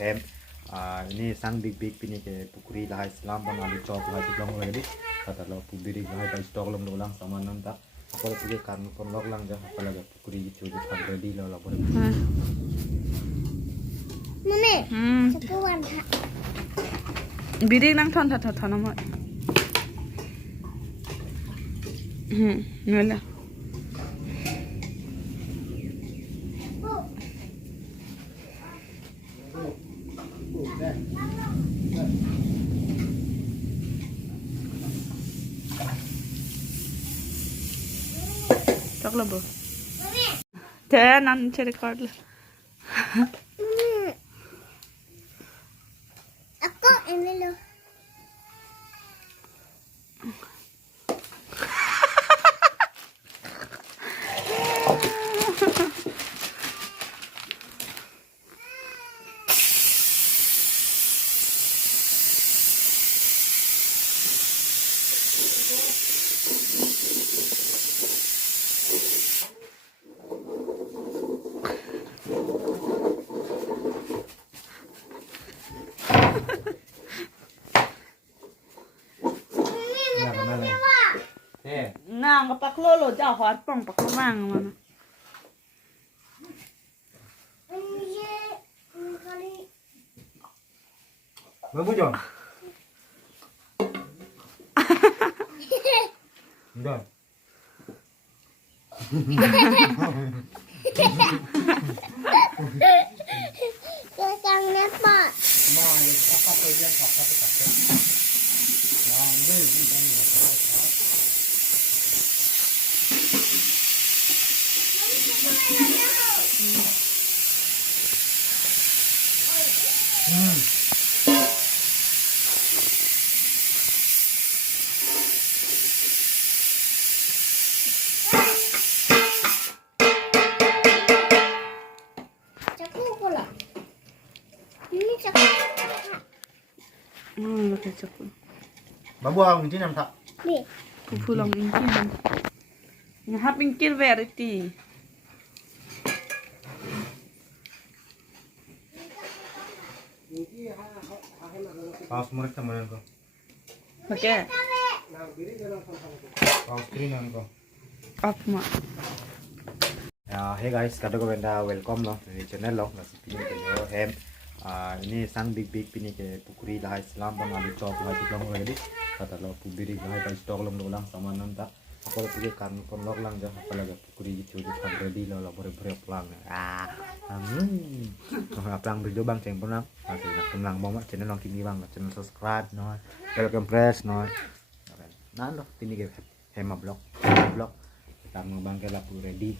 ham. Ini sang big pini ke pukuri lahai selam bang alu chop lahai tiklong lagi. Kata lo pubiri lahai pai stok lom dolang sama nanta. Kalau pergi karnu pun log lang jah. Apalagi pukuri itu juga ready lo boleh. Mami, sekuan tak. Biri nang thon amat. Nela. Coklat bu. Jangan cari record lah. Aku ini loh. Nang pak lolo jauh hot pong pak mang mana. Bagus jom. Enggak. Kelang nepa. Nah, apa tu yang kau kata? Nah, ini kan ni. Caku pula. Ini caku. Pakai coklat. Babu ang ini nam tak. Ni. Pulang ingkin. Ngahap ingkin verity. Paus murid teman ko. Pakai. Paus screen ko. Up mak. Ya, hey guys, kado ko benda welcome lo di channel lo. Lasi pini ke yo ham. Ini sang big pini ke pukuri lahai selam bang alu chop lahai tiklong lagi. Kata lo pubiri lahai pai stok lom dolang sama nanta. Kalau pergi karnu pun log lang jah. Apalagi pukuri itu juga ready lo boleh pelang. Pelang video bang ceng penang. Masih nak pelang bang channel long kini bang channel subscribe no. Welcome press no. Nah lo ini ke hema blog. Kita mau bang ke lapu ready.